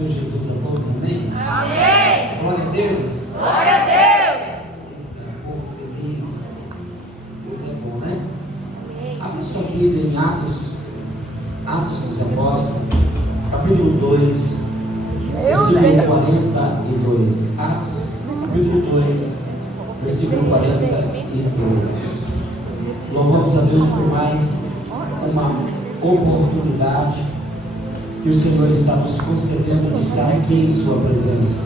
Senhor Jesus a todos, amém? Amém! Glória a Deus! Glória a Deus! Povo feliz, Deus é bom, né? Abre sua Bíblia em Atos dos Apóstolos, capítulo 2, versículo 42. Atos, capítulo 2, versículo 42. Louvamos a Deus por mais uma oportunidade que o Senhor está nos concedendo de estar aqui em Sua presença.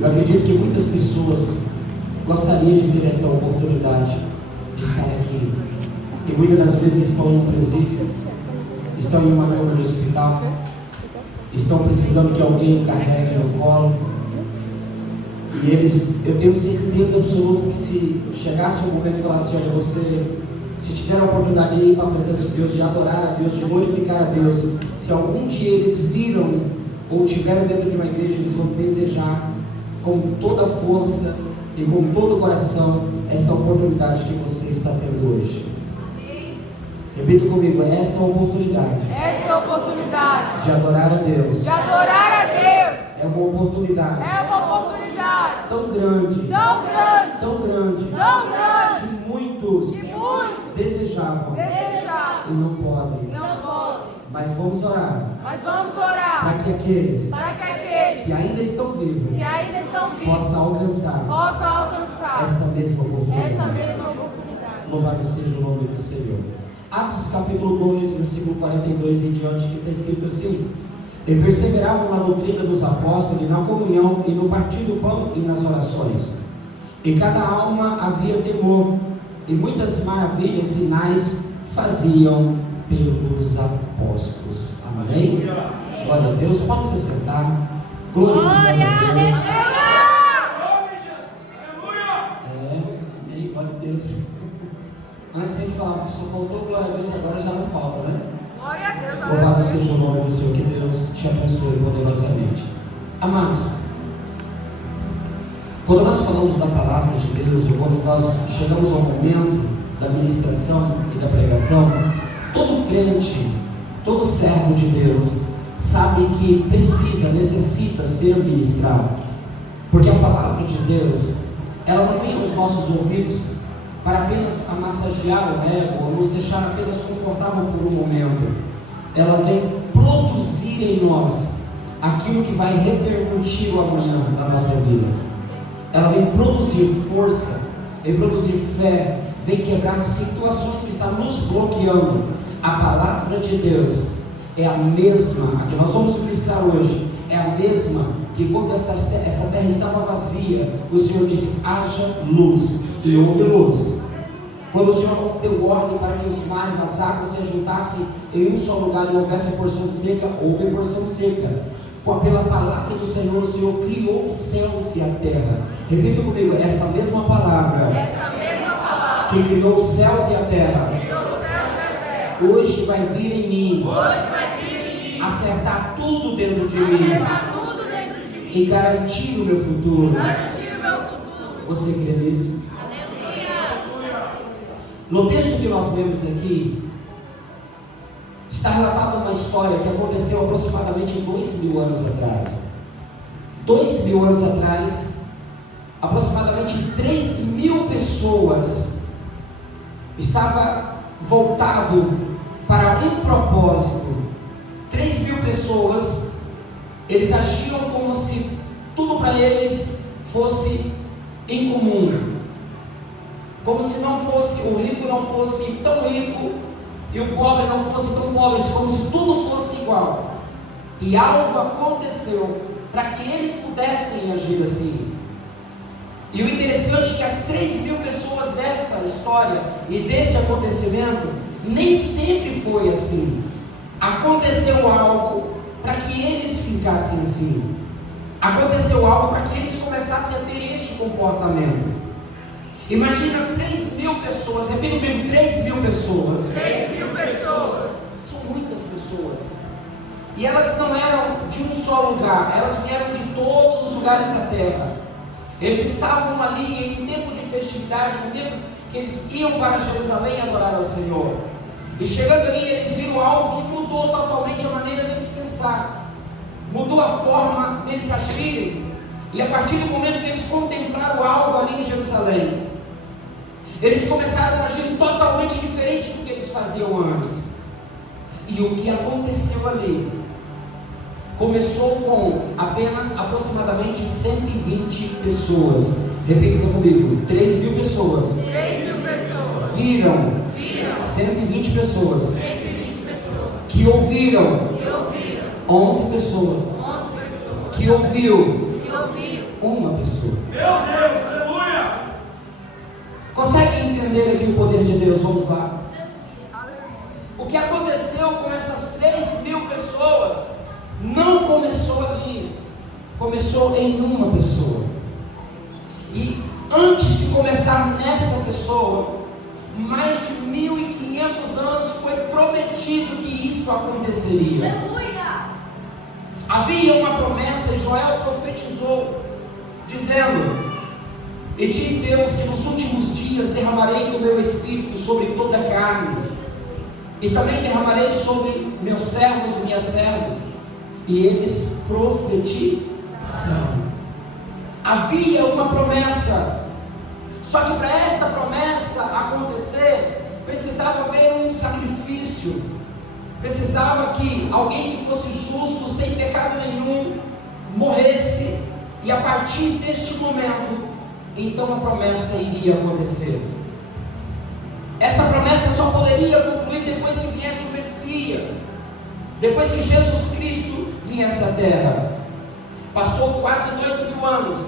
Eu acredito que muitas pessoas gostariam de ter esta oportunidade de estar aqui. E muitas das vezes estão em um presídio, estão em uma cama de hospital, estão precisando que alguém carregue no colo. E eles, eu tenho certeza absoluta que se chegasse um momento e falasse: olha, você, se tiver a oportunidade de ir para a presença de Deus, de adorar a Deus, de glorificar a Deus, se algum dia eles viram ou tiveram dentro de uma igreja, eles vão desejar com toda a força e com todo o coração esta oportunidade que você está tendo hoje. Repita comigo: esta oportunidade. Essa oportunidade De adorar a Deus. de adorar a Deus É uma oportunidade. é uma oportunidade Tão grande. tão grande, Tão grande. tão grande, Que muitos que muitos desejavam desejavam e não podem. não podem. Mas vamos orar Mas vamos orar para que aqueles para que aqueles que ainda estão vivos que ainda estão vivos possam alcançar possam alcançar esta mesma oportunidade. essa mesma oportunidade. Louvado seja o nome do Senhor. Atos capítulo 2, versículo 42 em diante, que está escrito assim: e perseveravam na doutrina dos apóstolos, e na comunhão, e no partir do pão, e nas orações. E cada alma havia temor, e muitas maravilhas, sinais faziam pelos apóstolos. Amém? Glória a Deus. Pode se sentar. Glória a Deus. Amém. Glória a Deus. Antes a gente falava, só faltou glória a Deus, agora já não falta, né? Glória a Deus. Louvado seja o nome do Senhor, que Deus te abençoe poderosamente. Amados, quando nós falamos da palavra de Deus, ou quando nós chegamos ao momento da ministração e da pregação, todo crente, todo servo de Deus, sabe que necessita ser ministrado, porque a palavra de Deus, ela não vem aos nossos ouvidos para apenas massagear o ego, ou nos deixar apenas confortável por um momento. Ela vem produzir em nós aquilo que vai repercutir o amanhã da nossa vida. Ela vem produzir força, vem produzir fé, vem quebrar situações que estão nos bloqueando. A palavra de Deus é a mesma, a que nós vamos ministrar hoje, é a mesma que quando essa terra estava vazia, o Senhor disse: haja luz, e houve luz. Quando o Senhor deu ordem para que os mares, as águas se juntassem em um só lugar e houvesse porção seca, houve porção seca. Pela palavra do Senhor, o Senhor criou os céus e a terra. Repita comigo: esta mesma palavra que criou os céus e a terra, hoje vai vir em mim, acertar tudo dentro de mim e garantir o meu futuro. Você crê nisso? No texto que nós lemos aqui, está relatada uma história que aconteceu aproximadamente 2.000 anos atrás. 2.000 anos atrás, aproximadamente 3.000 pessoas estavam voltado para um propósito. 3.000 pessoas, eles agiam como se tudo para eles fosse em comum. Como se não fosse, o rico não fosse tão rico e o pobre não fosse tão pobre, como se tudo fosse igual. E algo aconteceu para que eles pudessem agir assim. E o interessante é que as 3.000 pessoas dessa história e desse acontecimento, nem sempre foi assim. Aconteceu algo para que eles ficassem assim. Aconteceu algo para que eles começassem a ter este comportamento. Imagina 3.000 pessoas, repita comigo: 3.000 pessoas. 3.000 pessoas. São muitas pessoas. E elas não eram de um só lugar, elas vieram de todos os lugares da terra. Eles estavam ali em um tempo de festividade, um tempo que eles iam para Jerusalém adorar ao Senhor. E chegando ali, eles viram algo que mudou totalmente a maneira deles pensar. mudou a forma deles agirem. E a partir do momento que eles contemplaram algo ali em Jerusalém, eles começaram a agir totalmente diferente do que eles faziam antes. E o que aconteceu ali começou com apenas aproximadamente 120 pessoas. Repita comigo: 3.000 pessoas. 3.000 pessoas. Viram 120 pessoas. Que ouviram 11 pessoas. Que ouviu uma pessoa. Meu Deus, aleluia! Consegue entender aqui o poder de Deus? Vamos lá. Aleluia. O que aconteceu com essas 3.000 pessoas não começou ali, começou em uma pessoa. E antes de começar nessa pessoa, mais de 1.500 anos foi prometido que isso aconteceria. Aleluia. Havia uma promessa e Joel profetizou, dizendo: e diz Deus que nos últimos dias derramarei do meu espírito sobre toda a carne, e também derramarei sobre meus servos e minhas servas, e eles profetizarão. Havia uma promessa, só que para esta promessa acontecer, precisava haver um sacrifício, precisava que alguém que fosse justo, sem pecado nenhum, morresse, e a partir deste momento, então a promessa iria acontecer. Essa promessa só poderia concluir depois que viesse o Messias, depois que Jesus Cristo viesse à terra. Passou quase 2.000 anos.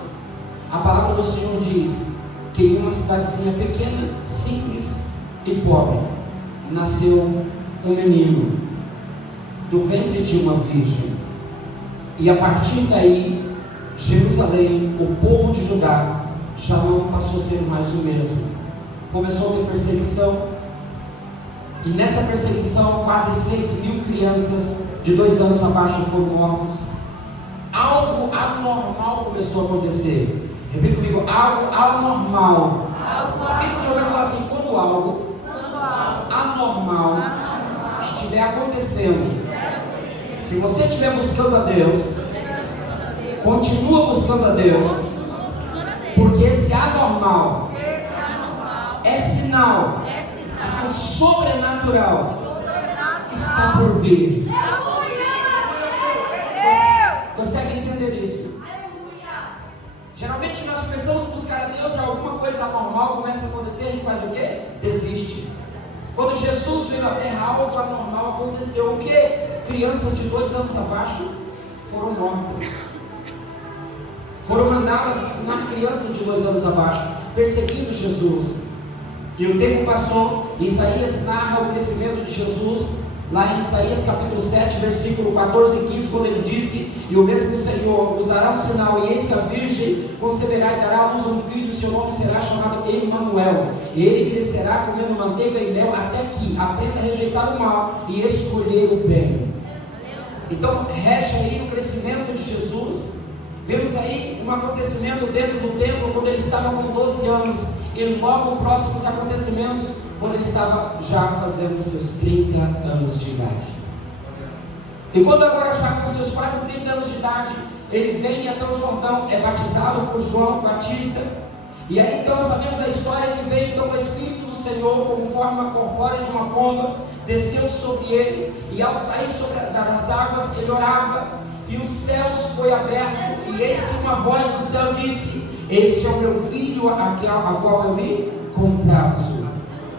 A palavra do Senhor diz que em uma cidadezinha pequena, simples e pobre, nasceu um menino do ventre de uma virgem. E a partir daí, Jerusalém, o povo de Judá, já não passou a ser mais o mesmo. Começou a ter perseguição, e nessa perseguição quase 6.000 crianças de 2 anos abaixo foram mortas. Algo anormal começou a acontecer. Repita comigo: algo anormal. O Senhor vai falar assim: quando algo anormal estiver acontecendo, se você estiver buscando a Deus, continua buscando a Deus, porque esse anormal é sinal de que o sobrenatural está por vir. Consegue entender isso? Geralmente nós começamos a buscar a Deus e alguma coisa anormal começa a acontecer, a gente faz o quê? Desiste. Quando Jesus veio à terra, algo anormal aconteceu. O quê? Crianças de 2 anos abaixo foram mortas. Foram mandados assassinar crianças de 2 anos abaixo, perseguindo Jesus. E o tempo passou, e Isaías narra o crescimento de Jesus, lá em Isaías capítulo 7, versículo 14 e 15, quando ele disse: e o mesmo Senhor vos dará um sinal, e eis que a virgem conceberá e dará à luz um filho, e seu nome será chamado Emanuel. E ele crescerá comendo manteiga e mel, até que aprenda a rejeitar o mal e escolher o bem. Então, rege aí o crescimento de Jesus. Vemos aí um acontecimento dentro do templo, quando ele estava com 12 anos, e logo próximos acontecimentos, quando ele estava já fazendo seus 30 anos de idade. E quando agora já com seus quase 30 anos de idade, ele vem até o Jordão, é batizado por João Batista. E aí então sabemos a história que veio então o Espírito do Senhor, como forma corpórea de uma pomba, desceu sobre ele, e ao sair das águas, ele orava, e os céus foi aberto, e eis que uma voz do céu disse: este é o meu filho, a qual eu me comprazo.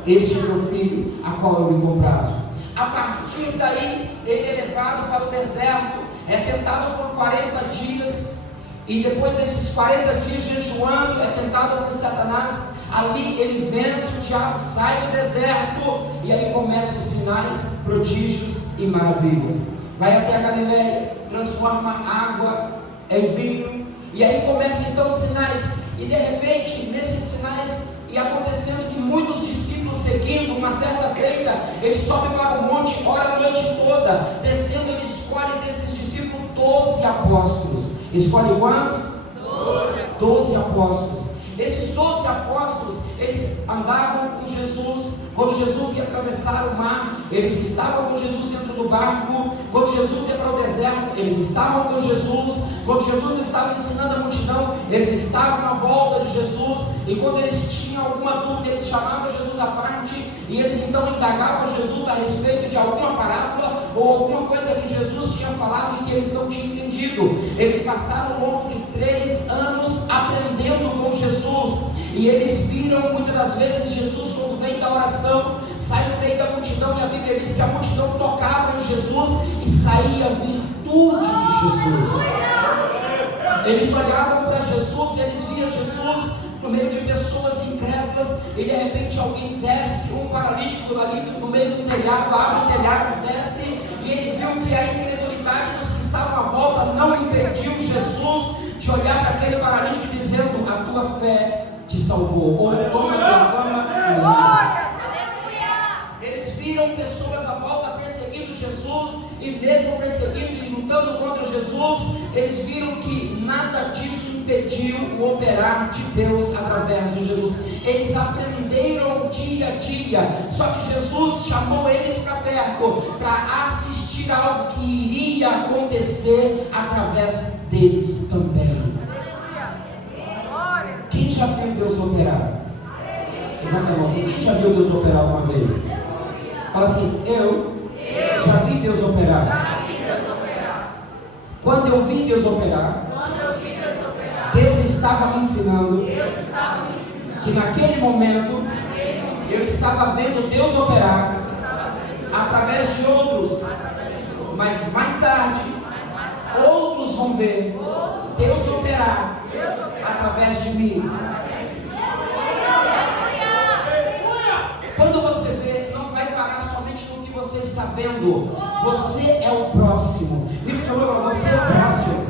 Este é o meu filho, a qual eu me comprazo. A partir daí, ele é levado para o deserto, é tentado por 40 dias, e depois desses 40 dias jejuando, é tentado por Satanás. Ali ele vence o diabo, sai do deserto, e aí começam os sinais, prodígios e maravilhas. Vai até a Galileia, transforma água em vinho, e aí começam então os sinais, e de repente, nesses sinais, e acontecendo que muitos discípulos seguindo, uma certa feita, ele sobe para o monte, ora a noite toda, descendo, ele escolhe desses discípulos 12 apóstolos. Escolhe quantos? 12 apóstolos. Esses 12 apóstolos, eles andavam com Jesus. Quando Jesus ia atravessar o mar, eles estavam com Jesus dentro do barco. Quando Jesus ia para o deserto, eles estavam com Jesus. Quando Jesus estava ensinando a multidão, eles estavam na volta de Jesus. E quando eles tinham alguma dúvida, eles chamavam Jesus à parte e eles então indagavam Jesus a respeito de alguma parábola ou alguma coisa que Jesus tinha falado e que eles não tinham entendido. Eles passaram ao longo de 3 anos aprendendo com Jesus, e eles viram muitas das vezes Jesus, quando vem da oração, sai no meio da multidão, e a Bíblia diz que a multidão tocava em Jesus e saía a virtude de Jesus. Eles olhavam para Jesus e eles viam Jesus no meio de pessoas incrédulas, e de repente alguém desce, um paralítico ali no meio do telhado, abre o telhado, desce, e ele viu que a incredulidade dos que estavam à volta não impediu Jesus de olhar para aquele paralítico dizendo: a tua fé te salvou, ou toma tua cama e anda. Eles viram pessoas à volta perseguindo Jesus, e mesmo perseguindo e lutando contra Jesus, eles viram que nada disso impediu o operar de Deus através de Jesus. Eles aprenderam dia a dia, só que Jesus chamou eles para perto para assistir a algo que iria acontecer através deles também. Quem já viu Deus operar? Levanta a mão assim. Quem já viu Deus operar alguma vez? Fala assim: eu já vi Deus operar. Quando eu vi Deus operar, Deus estava me ensinando que naquele momento eu estava vendo Deus operar através de outros, mas mais tarde outros vão ver Deus operar através de mim. Quando você vê, não vai parar somente no que você está vendo. Você é o próximo. Diga para o seu irmão: você é o próximo.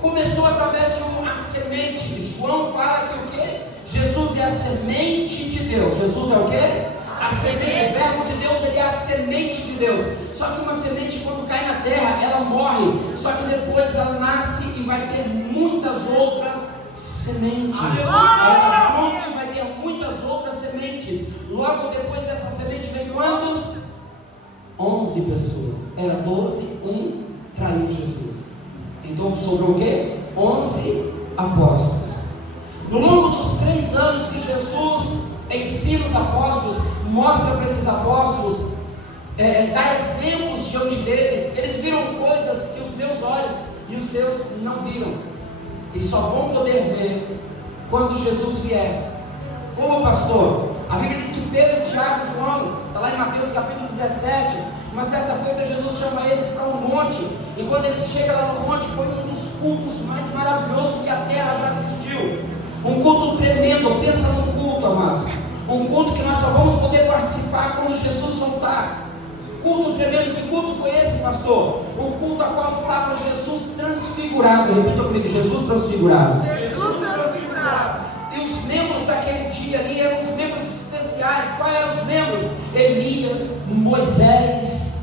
Começou através de uma semente. João fala que o quê? Jesus é a semente de Deus. Jesus é o quê? A semente, o verbo de Deus, ele é a semente de Deus. Só que uma semente, quando cai na terra, ela morre. Só que depois ela nasce e vai ter muitas outras sementes. Ela pronta e vai ter muitas outras sementes. Logo depois dessa semente vem quantos? 11 pessoas. Era 12, um traiu Jesus. Então sobrou o quê? 11 apóstolos. No longo dos 3 anos que Jesus ensina os apóstolos, mostra para esses apóstolos, dá exemplos diante deles. Eles viram coisas que os meus olhos e os seus não viram, e só vão poder ver quando Jesus vier. Como pastor, a Bíblia diz que Pedro, Tiago e João, está lá em Mateus capítulo 17, uma certa feita Jesus chama eles para um monte, e quando eles chegam lá no monte, foi um dos cultos mais maravilhosos que a terra já assistiu. Um culto tremendo. Pensa no culto, amados. Um culto que nós só vamos poder participar quando Jesus voltar. Culto tremendo. Que culto foi esse, pastor? O culto a qual estava Jesus transfigurado. Repita comigo: Jesus transfigurado. Jesus transfigurado. E os membros daquele dia ali eram os membros especiais. Quais eram os membros? Elias, Moisés,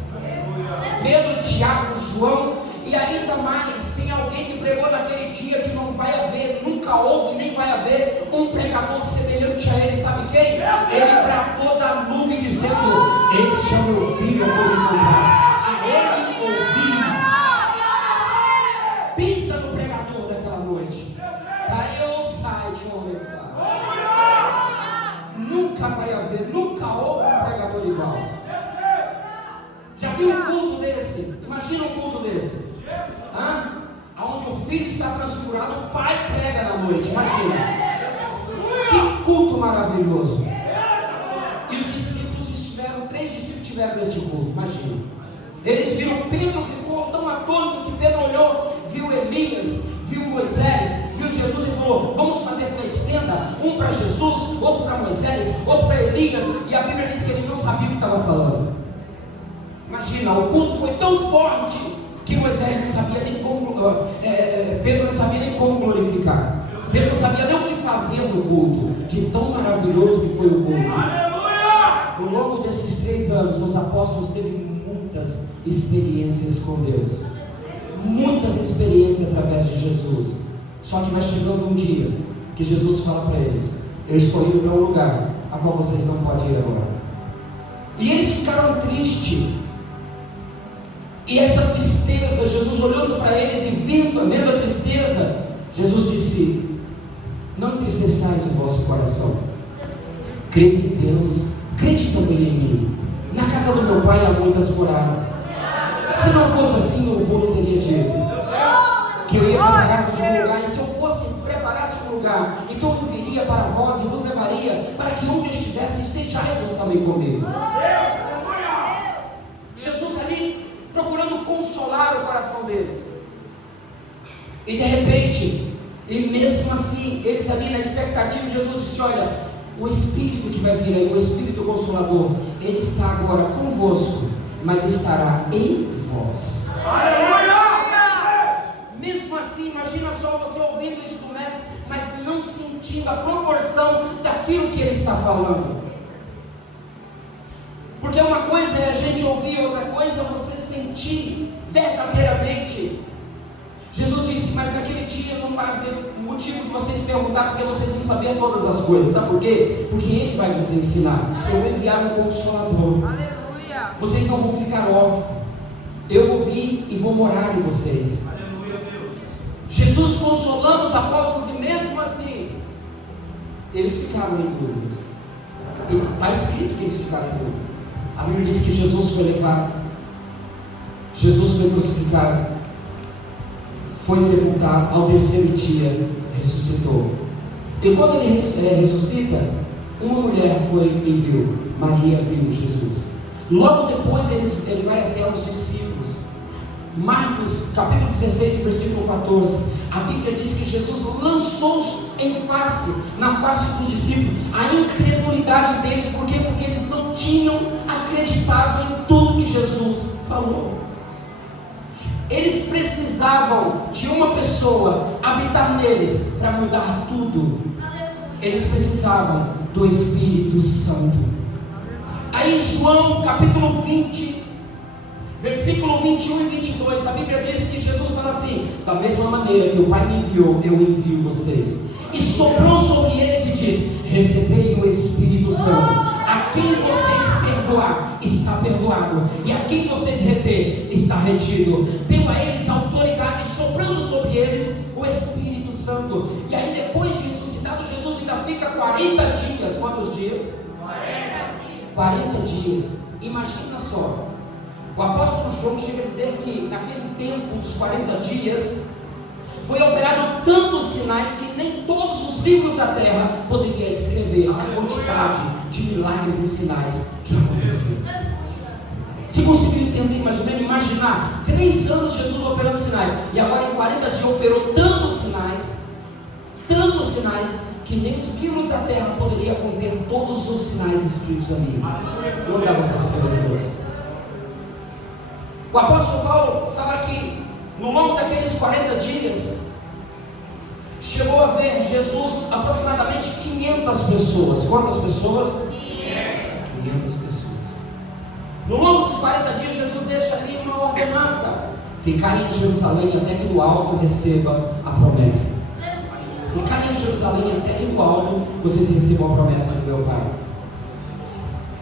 Pedro, Tiago, João. E ainda mais, tem alguém que pregou naquele dia que não vai haver, nunca houve, nem vai haver um pregador semelhante a ele. Sabe quem? Ele bradou da nuvem dizendo: este é o meu filho, a quem me compraz. A ele ouvi. Pensa no pregador daquela noite. Daí eu saio de homem. Nunca vai haver, nunca houve um pregador igual. Já viu um culto desse? Imagina um culto desse. Onde o filho está transfigurado, o pai prega na noite. Imagina. Que culto maravilhoso. E os discípulos estiveram, 3 discípulos tiveram neste culto. Imagina. Eles viram, Pedro ficou tão atônito que Pedro olhou, viu Elias, viu Moisés, viu Jesus e falou: vamos fazer uma estenda, um para Jesus, outro para Moisés, outro para Elias. E a Bíblia diz que ele não sabia o que estava falando. Imagina, o culto foi tão forte que Moisés não sabia nem como, Pedro não sabia nem como glorificar. Pedro não sabia nem o que fazer no culto, de tão maravilhoso que foi o culto. Aleluia! Ao longo desses 3 anos, os apóstolos teve muitas experiências com Deus, muitas experiências através de Jesus. Só que vai chegando um dia que Jesus fala para eles: eu estou indo para um lugar a qual vocês não podem ir agora. E eles ficaram tristes. E essa tristeza, Jesus olhando para eles e vendo a tristeza, Jesus disse: não entristeçais o vosso coração. Crede em Deus, crede também em mim. Na casa do meu pai há muitas moradas. Se não fosse assim, eu não teria dito que eu ia preparar-vos um lugar. E se eu fosse preparasse um lugar, então eu viria para vós e vos levaria para que onde eu estivesse, estejais também comigo. Jesus ali procurando consolar o coração deles. E de repente, e mesmo assim, eles ali na expectativa, Jesus disse: olha, o Espírito que vai vir aí, o Espírito Consolador, ele está agora convosco, mas estará em vós. Aleluia! Mesmo assim, imagina só você ouvindo isso do Mestre, mas não sentindo a proporção daquilo que ele está falando. Porque uma coisa é a gente ouvir, outra coisa é você sentir verdadeiramente. Jesus disse: mas naquele dia não vai haver motivo de vocês perguntar, porque vocês não sabiam todas as coisas. Sabe por quê? Porque Ele vai vos ensinar. Eu vou enviar um Consolador. Aleluia. Vocês não vão ficar órfãos. Eu vou vir e vou morar em vocês. Aleluia, Deus. Jesus consolando os apóstolos, e mesmo assim eles ficaram em dúvidas. E está escrito que eles ficaram em dúvida. A Bíblia diz que Jesus foi levado, Jesus foi crucificado, foi sepultado, ao terceiro dia ressuscitou. E quando ele ressuscita, uma mulher foi e viu, Maria viu Jesus. Logo depois ele vai até os discípulos. Marcos capítulo 16, versículo 14, a Bíblia diz que Jesus lançou na face dos discípulos a incredulidade deles. Por quê? Porque eles não tinham acreditado em tudo que Jesus falou. Eles precisavam de uma pessoa habitar neles para mudar tudo. Eles precisavam do Espírito Santo. Aí em João capítulo 20, versículo 21 e 22, a Bíblia diz que Jesus fala assim: da mesma maneira que o Pai me enviou, eu envio vocês. E soprou sobre eles e disse: recebei o Espírito Santo. A quem vocês perdoar, está perdoado, e a quem vocês reter, está retido. Deu a eles autoridade, soprando sobre eles o Espírito Santo. E aí depois de ressuscitado, Jesus ainda fica 40 dias. Quantos dias? 40 dias. Imagina só, o apóstolo João chega a dizer que naquele tempo dos 40 dias foi operado tantos sinais que nem todos os livros da terra poderiam escrever a quantidade de milagres e sinais que aconteceram. Se conseguir entender mais ou menos, imaginar 3 anos Jesus operando sinais, e agora em 40 dias operou tantos sinais, que nem os livros da terra poderiam conter todos os sinais escritos ali. Não dava para escrever todos. O apóstolo Paulo fala que no longo daqueles 40 dias chegou a ver Jesus aproximadamente 500 pessoas. Quantas pessoas? 500 pessoas. No longo dos 40 dias, Jesus deixa ali uma ordenança: ficar em Jerusalém até que do alto receba a promessa. Ficar em Jerusalém até que do alto vocês recebam a promessa do meu Pai.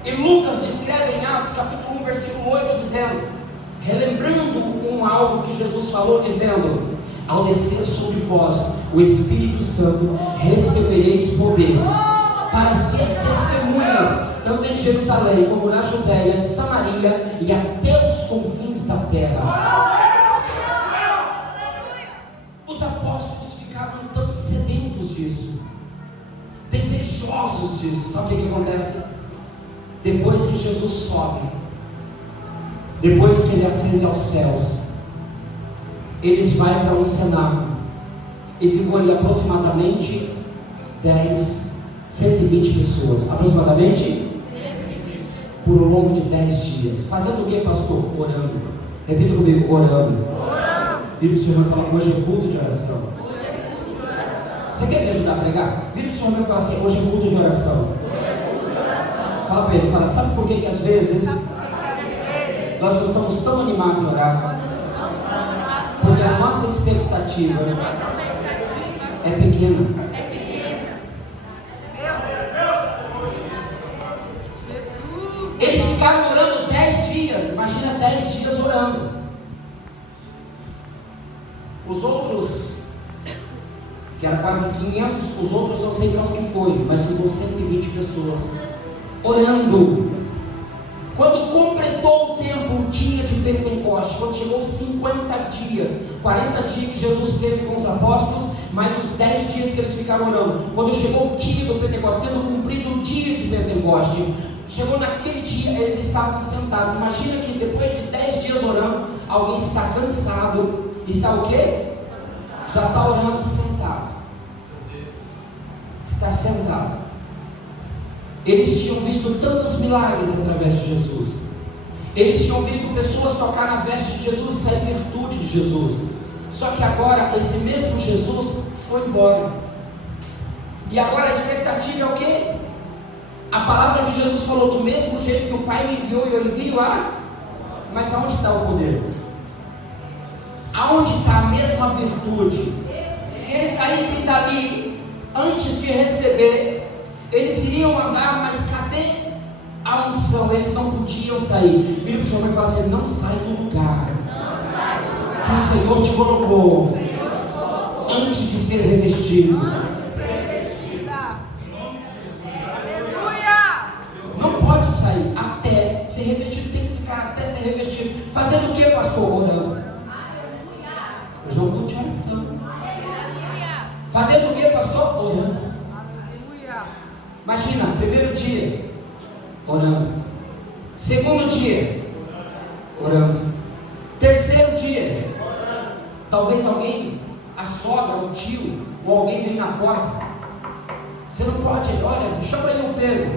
E Lucas descreve em Atos capítulo 1, versículo 8, dizendo, relembrando um alvo que Jesus falou, dizendo: ao descer sobre vós o Espírito Santo, recebereis poder para ser testemunhas, tanto em Jerusalém como na Judéia, Samaria e até os confins da terra. Os apóstolos ficaram tão sedentos disso, desejosos disso. Sabe o que acontece? Depois que Jesus sobe, depois que ele ascende aos céus, eles vão para um cenáculo e ficam ali aproximadamente 120 pessoas, aproximadamente 120. Por um longo de 10 dias. Fazendo o que, pastor? Orando. Repita comigo: orando. Vira para o Senhor e fala: hoje é culto de oração. Você quer me ajudar a pregar? Vira para o Senhor e fala assim: hoje é culto de oração. Fala para ele, fala: sabe por que às vezes nós não somos tão animados em orar? Porque a nossa expectativa é pequena. É pequena. Meu Deus. Jesus. Eles ficaram orando 10 dias. Imagina 10 dias orando. Os outros, que era quase 500, os outros não sei para onde foi, mas ficou 120 pessoas orando. Quando completou o tempo, o dia de Pentecostes, quando chegou 50 dias, 40 dias que Jesus esteve com os apóstolos, mais os 10 dias que eles ficaram orando. Quando chegou o dia do Pentecostes, tendo cumprido o dia de Pentecostes, chegou naquele dia, eles estavam sentados. Imagina que depois de 10 dias orando, alguém está cansado, está o quê? Já está orando sentado. Está sentado. Eles tinham visto tantos milagres através de Jesus. Eles tinham visto pessoas tocar na veste de Jesus e sair virtude de Jesus. Só que agora esse mesmo Jesus foi embora. E agora a expectativa é o quê? A palavra de Jesus falou: do mesmo jeito que o Pai me enviou e eu envio lá. Mas aonde está o poder? Aonde está a mesma virtude? Se eles saíssem dali antes de receber, eles iriam andar, mas cadê a unção? Eles não podiam sair. Vira para o Senhor e fala assim: não sai do lugar que o Senhor te colocou antes de ser revestido. Aleluia. Não pode sair até ser revestido, tem que ficar até ser revestido. Fazendo o que, pastor? Orando. Jogo de oração. Fazendo o que, pastor? Orando. Imagina, primeiro dia, orando. Segundo dia, orando. Terceiro dia, talvez alguém, a sogra, o tio, ou alguém vem na porta. Você não pode, olha, chama aí o Pedro.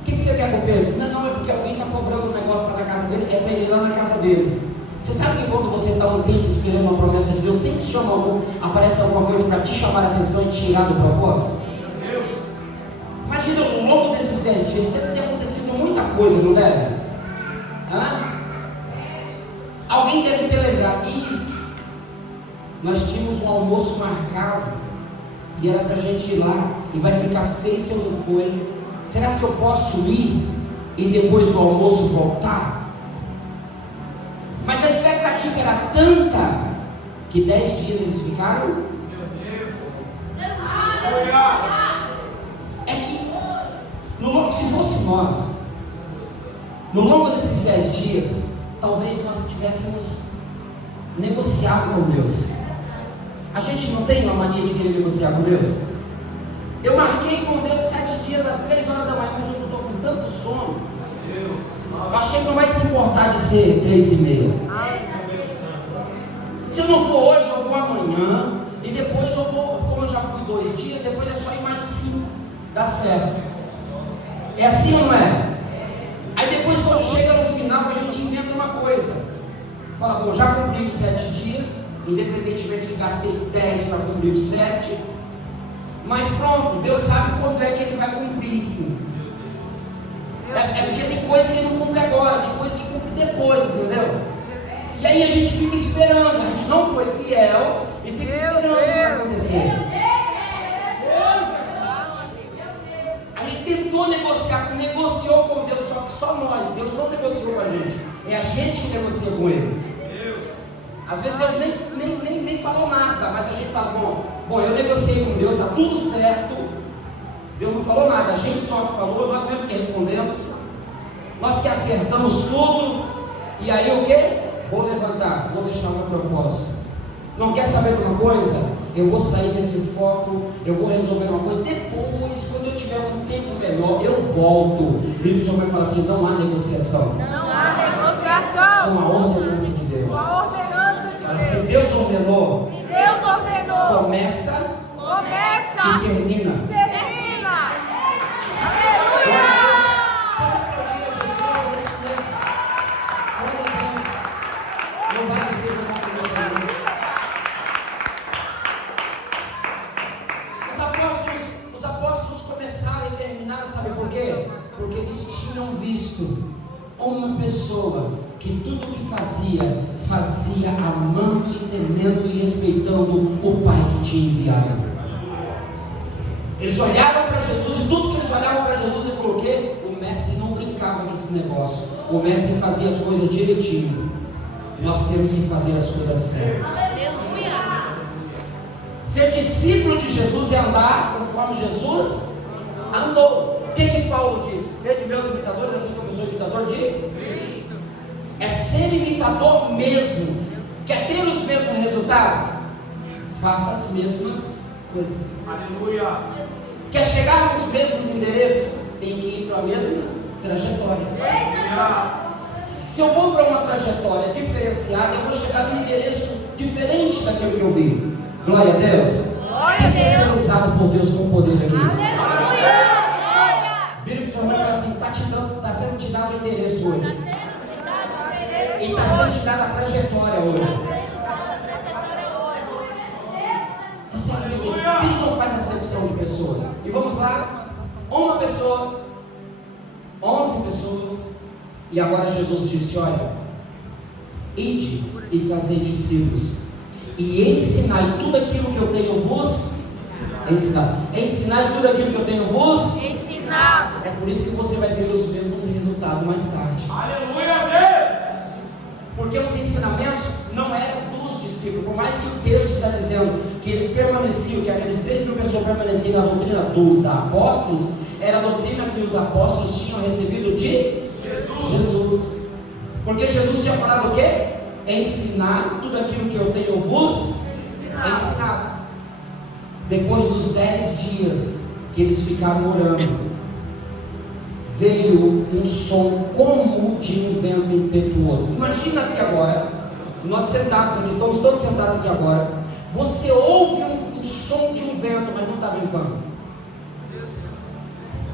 O que você quer com o Pedro? Não, é porque alguém está cobrando um negócio lá na casa dele, é para ele ir lá na casa dele. Você sabe que quando você está um tempo esperando uma promessa de Deus, sempre chama algum, aparece alguma coisa para te chamar a atenção e tirar do propósito? Imagina, ao longo desses 10 dias deve ter acontecido muita coisa, não deve? Alguém deve ter lembrado. E nós tínhamos um almoço marcado e era para a gente ir lá, e vai ficar feio se eu não for. Será que eu posso ir e depois do almoço voltar? Mas a expectativa era tanta que 10 dias eles ficaram. Meu Deus! É que se fosse nós, no longo desses 10 dias, talvez nós tivéssemos negociado com Deus. A gente não tem uma mania de querer negociar com Deus? Eu marquei com Deus 7 dias às 3 horas da manhã, mas hoje eu estou com tanto sono. Eu acho que ele não vai se importar de ser 3h30. Se eu não for hoje, eu vou amanhã. E depois eu vou, como eu já fui 2 dias, depois é só ir mais 5. Dá certo. É assim ou não é? Aí depois, quando chega no final, a gente inventa uma coisa. Fala: bom, já cumpri os 7 dias, independentemente de que gastei 10 para cumprir os 7. Mas pronto, Deus sabe quando é que Ele vai cumprir. É porque tem coisa que Ele não cumpre agora, tem coisa que cumpre depois, entendeu? E aí a gente fica esperando, a gente não foi fiel e fica esperando o que vai acontecer. A gente tentou negociar, negociou com Deus, só que só nós, Deus não negociou com a gente, é a gente que negocia com Ele. Às vezes Deus nem falou nada, mas a gente fala: bom, eu negociei com Deus, está tudo certo. Deus não falou nada, a gente só que falou, nós mesmos que respondemos, nós que acertamos tudo. E aí o que? Vou levantar, vou deixar o meu propósito. Não quer saber de uma coisa? Eu vou sair desse foco, eu vou resolver uma coisa. Depois, quando eu tiver um tempo melhor, eu volto. E o Senhor vai falar assim: não há negociação. Não há negociação. Uma ordenança de Deus. Uma ordenança de Deus. Se Deus ordenou, Se Deus ordenou, começa começa e termina. termina. Aleluia. Os apóstolos começaram e terminaram, sabe por quê? Porque eles tinham visto uma pessoa que tudo que fazia fazia amando e temendo e respeitando o Pai que tinha enviado. Eles olharam para Jesus e tudo que eles olhavam para Jesus, ele falou o quê? O mestre não brincava com esse negócio. O mestre fazia as coisas direitinho. Nós temos que fazer as coisas certas. Ser discípulo de Jesus é andar conforme Jesus andou. O que Paulo disse? Ser de meus imitadores, assim como eu sou imitador de Cristo. É ser imitador mesmo. Quer ter os mesmos resultados? Faça as mesmas coisas. Aleluia. Quer chegar nos mesmos endereços? Tem que ir para a mesma trajetória. Se eu vou para uma trajetória diferenciada, eu vou chegar num endereço diferente daquilo que eu vi. Glória a Deus. Quem quer ser usado por Deus com poder aqui? Vira para o seu irmão e fala assim: está sendo te dado o endereço hoje. E está sendo te dada a trajetória hoje. Deus não faz acepção de pessoas. E vamos lá. Uma pessoa, 11 pessoas. E agora Jesus disse: olha, ide e fazei discípulos, e ensinai tudo aquilo que eu tenho vos ensinado. Ensinai tudo aquilo que eu tenho vos ensinado. É por isso que você vai ter os mesmos resultados mais tarde. Aleluia, Deus! Porque os ensinamentos não eram dos discípulos. Por mais que o texto está dizendo que eles permaneciam, que aqueles 3.000 pessoas permaneciam na doutrina dos apóstolos, era a doutrina que os apóstolos tinham recebido de Jesus. Porque Jesus tinha falado o quê? Ensinar tudo aquilo que eu tenho vos ensinado. Depois dos 10 dias que eles ficaram orando, veio um som como de um vento impetuoso. Imagina aqui agora, nós sentados aqui, estamos todos sentados aqui agora. Você ouve um som de um vento, mas não está ventando.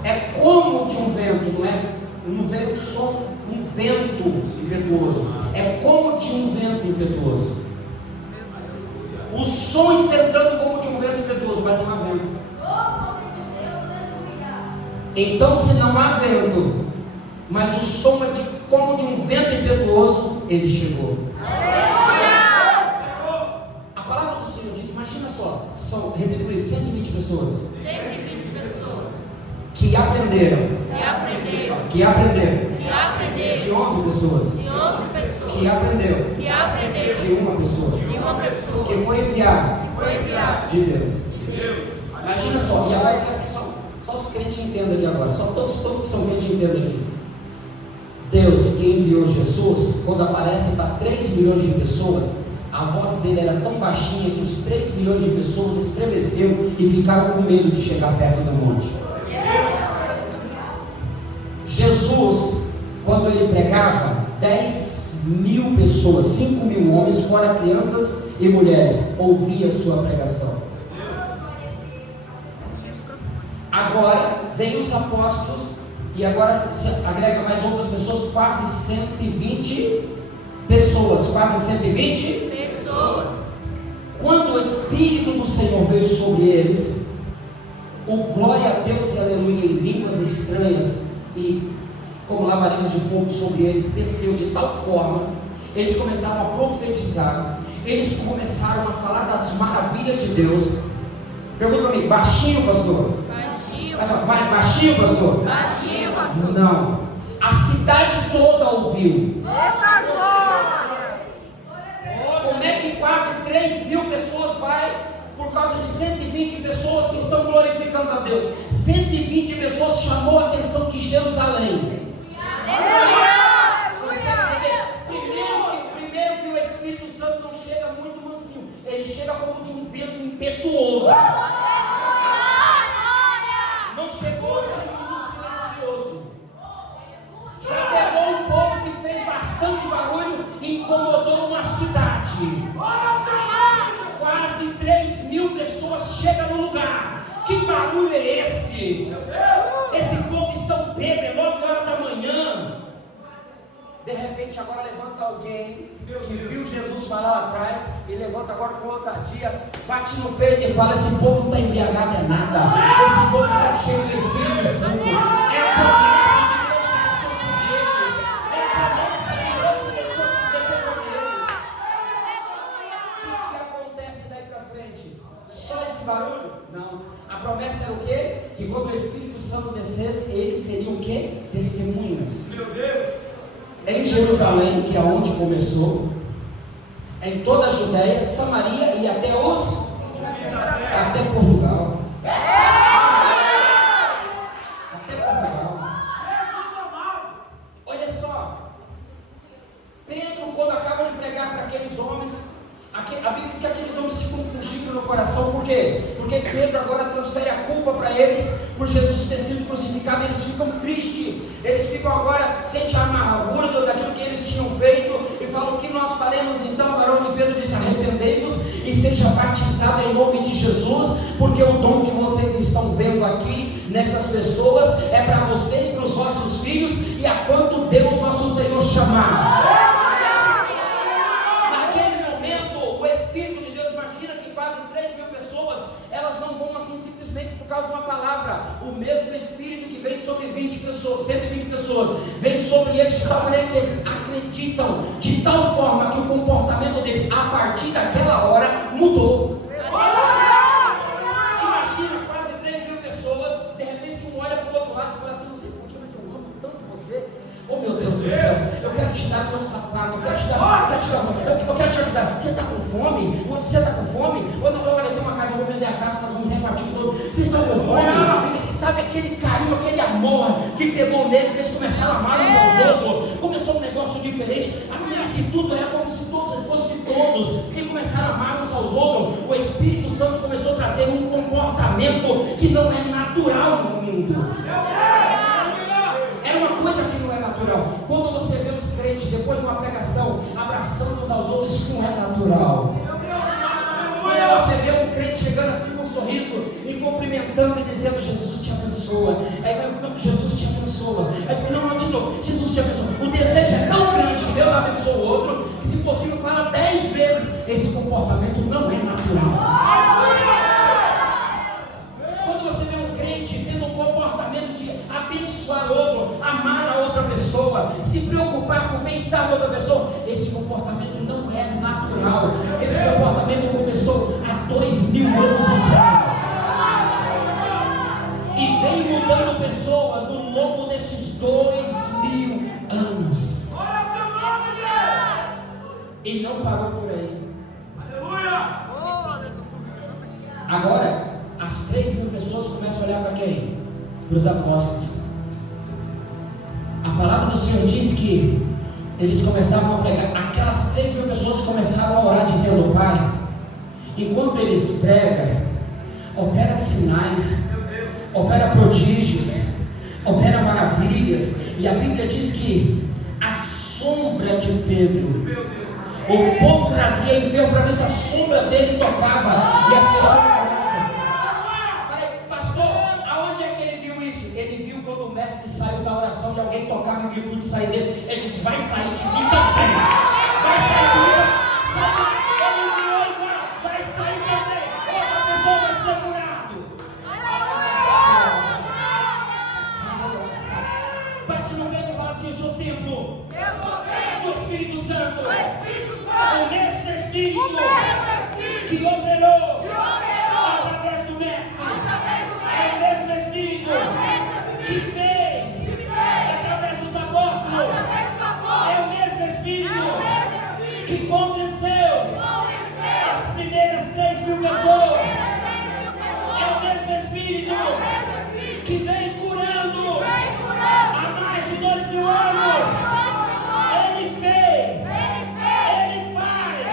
É como de um vento, não é? Não veio um som, um vento impetuoso. É como de um vento impetuoso. O som está entrando como de um vento impetuoso, mas não há vento. Então, se não há vento, mas o som é como de um vento impetuoso, ele chegou. A palavra do Senhor diz: imagina só, repita comigo, 120 pessoas. 120 pessoas. Que aprenderam. Que aprenderam. De 11 pessoas. De 11 pessoas. Que aprendeu. Que aprendeu. De uma pessoa. De uma pessoa. Que foi enviado. Foi enviado. De Deus. De Deus. Imagina só, e agora só os crentes entendem aqui agora, só todos que são crentes entendem aqui. Deus que enviou Jesus, quando aparece para 3 milhões de pessoas, a voz dele era tão baixinha que os 3 milhões de pessoas estremeceram e ficaram com medo de chegar perto do monte. Jesus, quando ele pregava, 10.000 pessoas, 5.000 homens, fora crianças e mulheres, ouviam a sua pregação. Agora vem os apóstolos e agora se agrega mais outras pessoas, quase 120 pessoas, quase 120 pessoas. Quando o Espírito do Senhor veio sobre eles, o glória a Deus e aleluia em línguas estranhas e como labaredas de fogo sobre eles desceu de tal forma, eles começaram a profetizar, eles começaram a falar das maravilhas de Deus. Pergunta para mim: baixinho, pastor? Vai baixinho, pastor? Baixinho, pastor. Não. A cidade toda ouviu. Eita glória! Como é que quase 3.000 pessoas vai por causa de 120 pessoas que estão glorificando a Deus? 120 pessoas chamou a atenção de Jerusalém. Primeiro que o Espírito Santo não chega muito mansinho, ele chega como de um vento impetuoso. Não chegou assim no silencioso. Já pegou um povo que fez bastante barulho e incomodou uma cidade. Quase 3.000 pessoas chegam no lugar. Que barulho é esse? Esse povo está bêbado, 9 horas da manhã. De repente agora levanta alguém que viu Jesus falar lá atrás e levanta agora com ousadia, bate no peito e fala: esse povo não está embriagado é nada, esse povo está cheio do Espírito Santo. É a promessa de Deus que desceu sobre eles, é a promessa de Deus que desceu sobre eles. Santo descesse, eles seriam o quê? Testemunhas. Meu Deus. Em Jerusalém, que é onde começou, em toda a Judéia, Samaria e até Portugal. Até Portugal. Olha só, Pedro, quando acaba de pregar para aqueles homens, a Bíblia diz que aqueles homens ficam com um chifre no coração. Por quê? Porque Pedro agora transfere a culpa para eles por Jesus ter sido crucificado. Eles ficam tristes, eles ficam agora, sentem a amargura daquilo que eles tinham feito e falam: o que nós faremos então, varão? E Pedro disse: arrependei-vos e seja batizado em nome de Jesus, porque o dom que vocês estão vendo aqui nessas pessoas é para vocês, para os vossos filhos e a quanto Deus nosso Senhor chamar. Por causa de uma palavra, o mesmo Espírito que vem sobre 20 pessoas, 120 pessoas, vem sobre eles de tal maneira que eles acreditam, de tal forma que o comportamento deles, a partir daquela hora, mudou. Imagina, quase 3.000 pessoas, de repente um olha para o outro lado e fala assim: não sei porquê, mas eu amo tanto você. Oh meu Deus do céu, eu quero te dar meu sapato, eu quero te ajudar. Você está com fome? Você está com fome? Olha, tem uma casa, eu vou vender a casa, nós vamos repartir tudo. Vocês estão com fome? Sabe aquele carinho, aquele amor que pegou neles, eles começaram a amar uns aos outros. Começou um negócio diferente. A Bíblia diz que tudo era como se todos fossem de todos, e começaram a amar uns aos outros. O Espírito Santo começou a trazer um comportamento que não é natural no mundo. Era uma coisa que não é natural. Quando você vê os crentes depois de uma pregação abraçando uns aos outros, isso não é natural. Quando você vê um crente chegando assim com um sorriso e cumprimentando e dizendo: Jesus te abençoa. Aí vai: Jesus te abençoa. Aí não, de novo, Jesus te abençoa. O desejo é tão grande que Deus abençoe o outro, que se possível fala 10 vezes. Esse comportamento não é natural. Quando você vê um crente tendo um comportamento de abençoar outro, amar a outra pessoa, se preocupar com o bem-estar da outra pessoa, esse comportamento não é natural. Esse comportamento começou há 2.000 anos atrás e vem mudando pessoas no longo desses 2.000 anos, e não parou por aí. Aleluia! Agora as 3.000 pessoas começam a olhar para quem? Para os apóstolos. A palavra do Senhor diz que eles começavam a pregar. Aquelas 3.000 pessoas começaram a orar dizendo: Pai, enquanto eles pregam, opera sinais, opera prodígios, opera maravilhas. E a Bíblia diz que a sombra de Pedro, o povo trazia enfermo para ver se a sombra dele tocava, e as pessoas oravam. Pastor, aonde é que ele viu isso? Ele viu quando o mestre saiu da oração, de alguém tocava e viu tudo sair dele. Ele disse: vai sair de mim também. Vai sair de mim. Ele virou igual. Vai sair também. Outra pessoa vai ser curado. Bate no peito e fala assim: eu sou templo do Espírito Santo. O mesmo Espírito que operou através do mestre. É o mesmo Espírito que fez através dos apóstolos. É o mesmo Espírito que convenceu as primeiras 3.000 pessoas. É o mesmo Espírito que vem curando há mais de 2.000 anos. Ele fez, Ele faz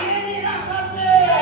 e Ele irá fazer.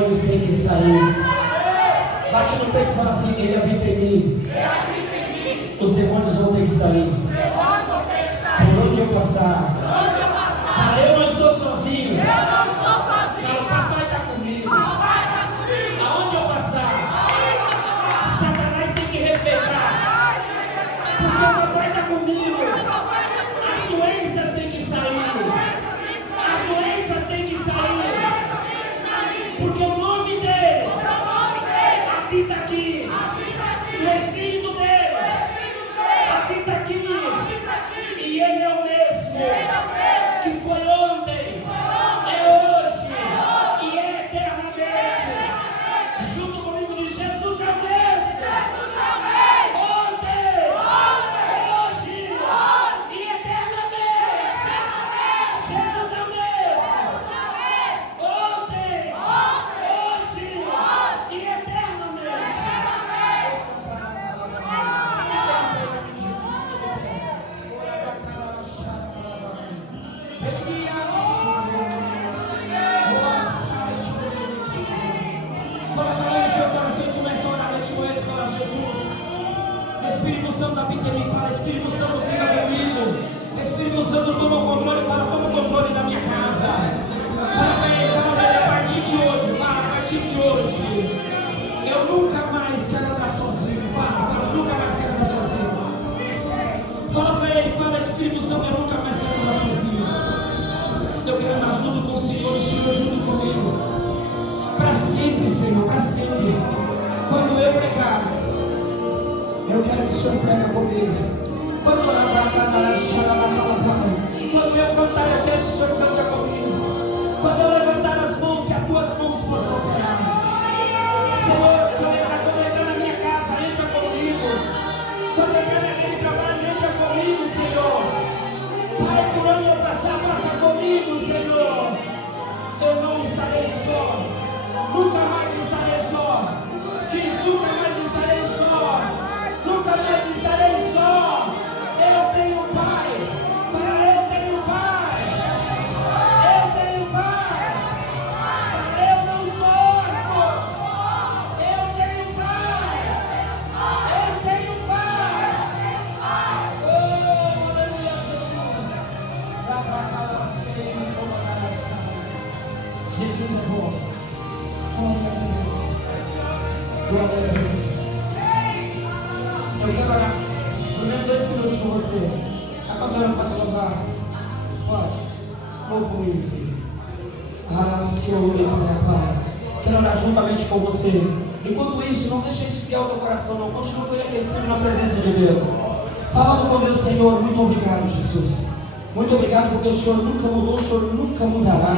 demônios têm que sair. Bate no peito e fala assim: Ele habita em mim. Os demônios vão ter que sair. Por onde eu passar. Fala: eu não estou sozinho. Fala: papai está comigo. Aonde eu passar, Satanás tem que respeitar. Porque o papai está comigo. As doenças têm que sair. As doenças têm que sair. Porque o nome dele habita aqui. O Espírito dele habita aqui. E ele é o mesmo que foi ontem, é hoje e é eternamente. Junto comigo de Jesus é o mesmo. Ontem, hoje e eternamente. Jesus é o mesmo. Ontem, hoje e eternamente. Coloca a mão no seu coração e começa a orar neste momento para Jesus. Espírito Santo habita em mim, fala: Espírito Santo, fica comigo. Espírito Santo, toma o controle, fala: toma o controle da minha casa. Fala para ele, a partir de hoje, fala: a partir de hoje, eu nunca mais quero andar sozinho. Fala, nunca mais quero andar sozinho. Fala para ele, fala: Espírito Santo, eu nunca mais quero andar sozinho. Eu quero andar junto com o Senhor, o Senhor junto comigo. Para sempre, Senhor, para sempre. Quando eu pregar, eu quero que o Senhor prega comigo. Quando eu cantar, eu quero que o Senhor canta comigo. Quando eu levantar as mãos, que as tuas mãos possam operar. Senhor, quando eu entrar na minha casa, entra comigo. Quando eu entrar naquele trabalho, entra comigo, Senhor. Pai, por onde eu passar, passa comigo, Senhor. Eu não estarei só. Nunca mais estarei só. Diz: nunca mais estarei só. Nunca mais estarei só. Eu tenho Pai. Eu tenho Pai. Eu tenho Pai. Eu não sou órfão. Eu tenho Pai. Eu tenho Pai. Oh, aleluia, Jesus. Jesus é bom. Glória a Deus. Glória a Deus. Eu quero orar por menos 2 minutos com você. A cantora pode louvar? Pode. Louvo ele, filho. Ah, Senhor, meu Pai. Quero orar juntamente com você. Enquanto isso, não deixe esfriar o teu coração, não. Continua com ele aquecido na presença de Deus. Falando com Deus: Senhor, muito obrigado, Jesus. Muito obrigado porque o Senhor nunca mudou, o Senhor nunca mudará.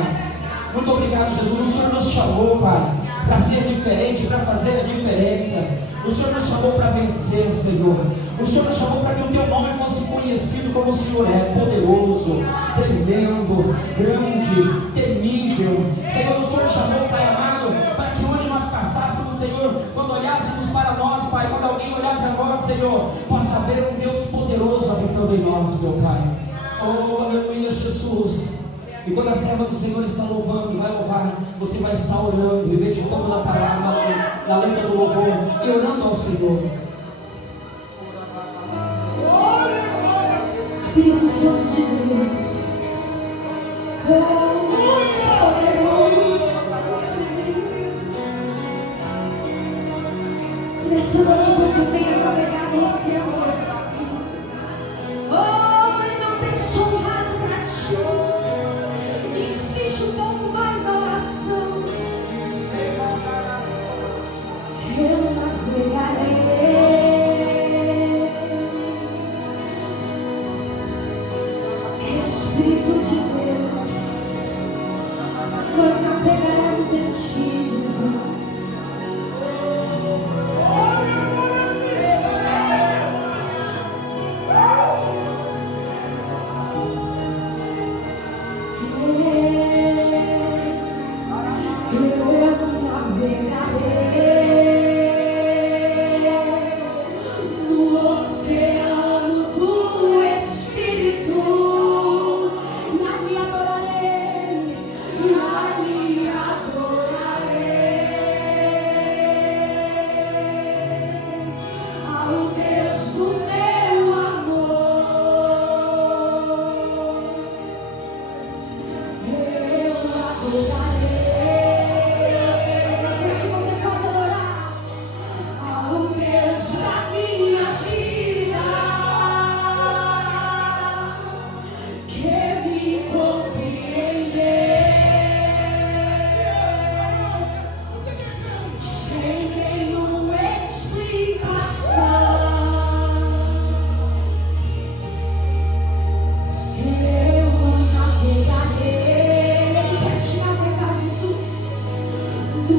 Muito obrigado, Jesus. O Senhor nos chamou, Pai, para ser diferente, para fazer a diferença. O Senhor nos chamou para vencer, Senhor. O Senhor nos chamou para que o Teu nome fosse conhecido como o Senhor é: poderoso, tremendo, grande, temível. Senhor, o Senhor chamou, Pai amado, para que onde nós passássemos, Senhor, quando olhássemos para nós, Pai, quando alguém olhar para nós, Senhor, possa ver um Deus poderoso habitando em nós, meu Pai. Oh, aleluia, Jesus. E quando a serva do Senhor está louvando e vai louvar, você vai estar orando e meditando na palavra, na letra do louvor e orando ao Senhor. Espírito Santo de Deus, poderoso. Nessa noite você venha navegar no oceano. Oh, ele não tem som raso para ti. Insiste um pouco mais na oração. Eu navegarei. Espírito de Deus, nós navegaremos em ti, Jesus.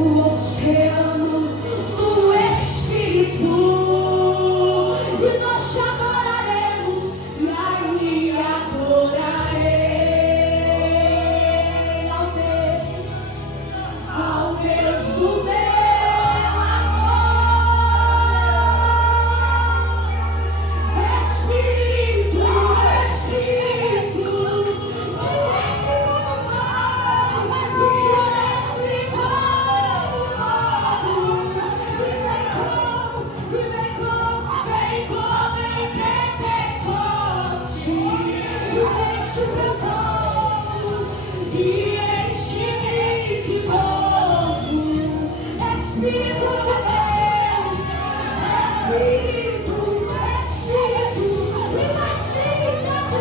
no oceano do Espírito, e nós te adoraremos, e aí adorarei ao Deus do meu amor. Espírito, Espírito, que desce como fogo, que desce como fogo, e vem como em Pentecoste, e enche o teu povo, e enche-me de novo. Espírito de Deus, Espírito, Espírito, me batiza de novo.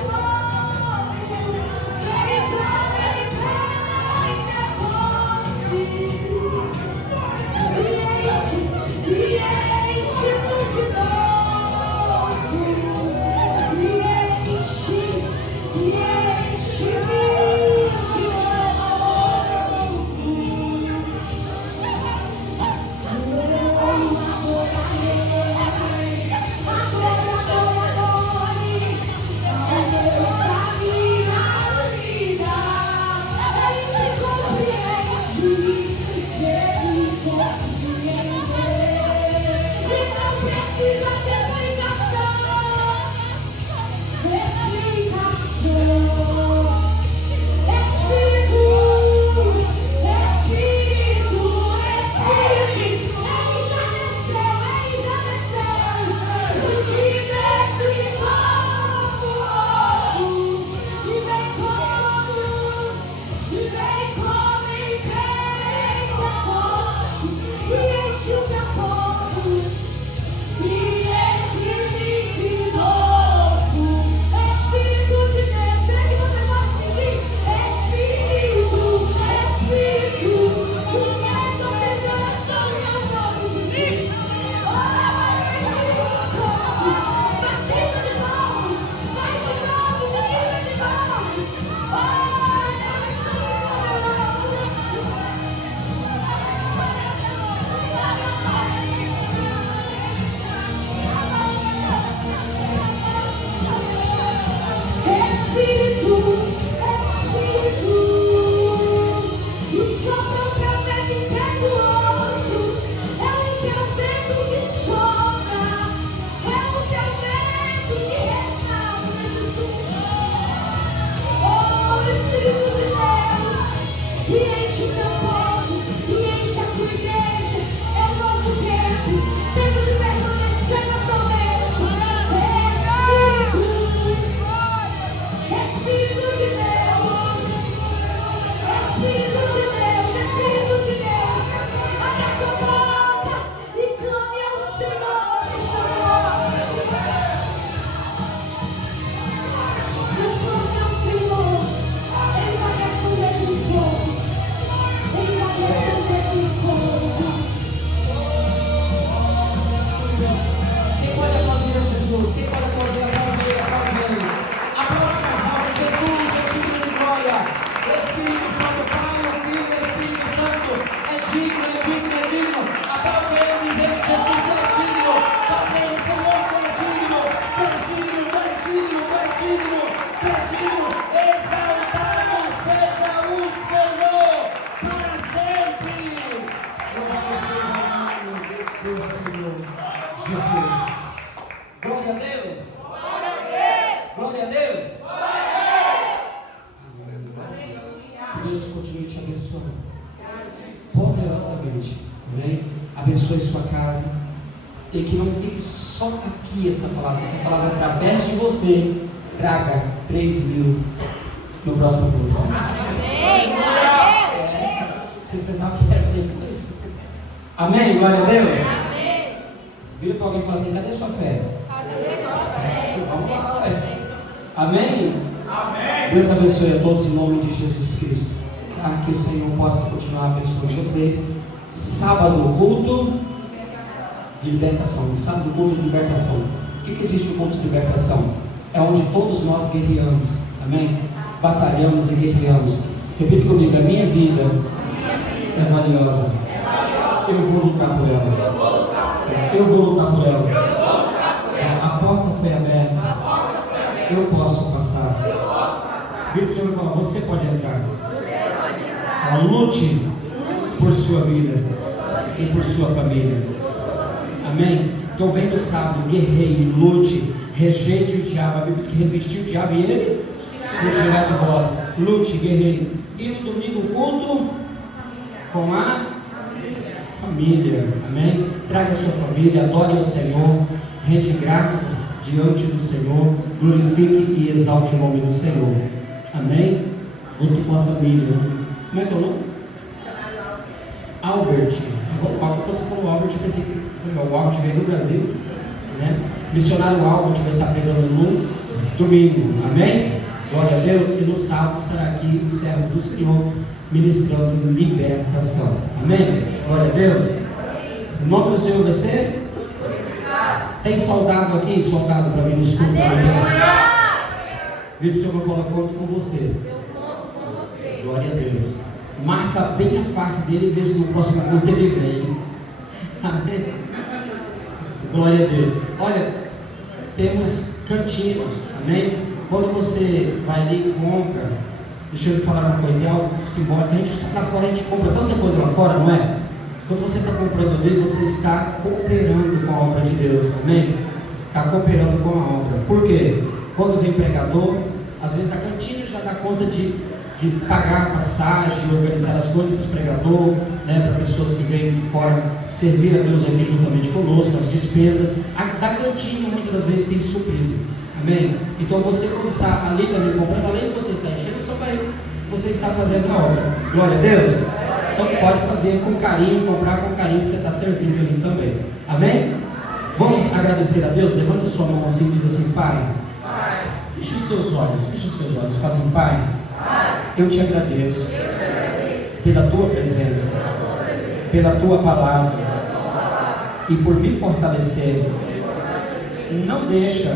Vem como em Pentecoste, e enche-me de novo, e enche-me de Abençoe sua casa. E que não fique só aqui essa palavra através de você traga 3.000 no próximo culto. Vocês pensavam que era depois? Amém? Glória a Deus. Vira para alguém e fala assim: cadê sua fé? Vamos lá. Amém? Deus abençoe a todos em nome de Jesus Cristo. Que o Senhor possa continuar abençoando vocês. Sábado, culto de libertação. Sábado, culto de libertação. O que existe o culto de libertação? É onde todos nós guerreamos. Amém? Batalhamos e guerreamos. Repita comigo: a minha vida é valiosa. Eu vou lutar por ela. Eu vou lutar por ela. A porta foi aberta. Eu posso passar. Vira para o Senhor e fala: você pode entrar. Lute por sua vida e por sua família. Amém? Então vem no sábado, guerreie, lute, rejeite o diabo. A Bíblia diz que resistiu o diabo e ele fugirá de vós. Lute, guerreie. E no domingo, culto com a família. Amém? Traga a sua família, adore ao Senhor, rende graças diante do Senhor, glorifique e exalte o nome do Senhor. Amém? Luto com a família. Como é que é o nome? Albert. Quando você falou Albert, eu pensei que o Albert veio do Brasil, né? Missionário Albert vai estar pregando no domingo. Amém? Glória a Deus. E no sábado estará aqui o servo do Senhor ministrando libertação. Amém? Glória a Deus. O nome do Senhor vai ser? Tem soldado aqui? Soldado para vir nos cultos? Vira o Senhor vai falar: conto com você. Glória a Deus. Marca bem a face dele e vê se no próximo culto ele vem. Amém? Glória a Deus. Olha, temos cantina. Amém? Quando você vai ali e compra, deixa eu lhe falar uma coisa, é algo simbólico. A gente lá fora, a gente compra tanta coisa lá fora, não é? Quando você está comprando ali, você está cooperando com a obra de Deus. Amém? Está cooperando com a obra. Por quê? Quando vem pregador, às vezes a cantina já dá conta de pagar a passagem, organizar as coisas para os pregadores, né, para pessoas que vêm de fora servir a Deus aqui juntamente conosco, as despesas. A da cantina muitas das vezes tem suprido. Amém? Então você, quando está ali também comprando, além de você estar enchendo, você está fazendo a obra. Glória a Deus. Então pode fazer com carinho, comprar com carinho, que você está servindo ali também. Amém? Vamos agradecer a Deus. Levanta sua mão assim e diz assim: Pai, fecha os teus olhos, faz assim: Pai, eu te agradeço pela tua presença, pela tua palavra e por me fortalecer. Não deixa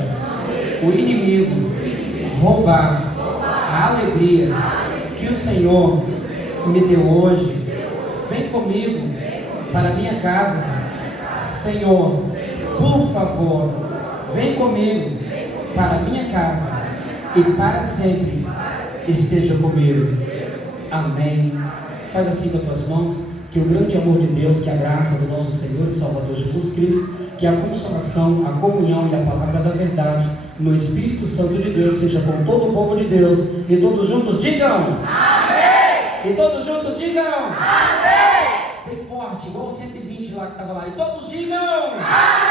o inimigo roubar a alegria que o Senhor me deu hoje. Vem comigo para minha casa, Senhor, por favor, vem comigo para minha casa e para sempre esteja comigo. Amém. Faz assim com as tuas mãos. Que o grande amor de Deus, que a graça do nosso Senhor e Salvador Jesus Cristo, que a consolação, a comunhão e a palavra da verdade no Espírito Santo de Deus seja com todo o povo de Deus. E todos juntos digam amém. E todos juntos digam amém. Bem forte, igual o 120 lá que estava lá. E todos digam amém.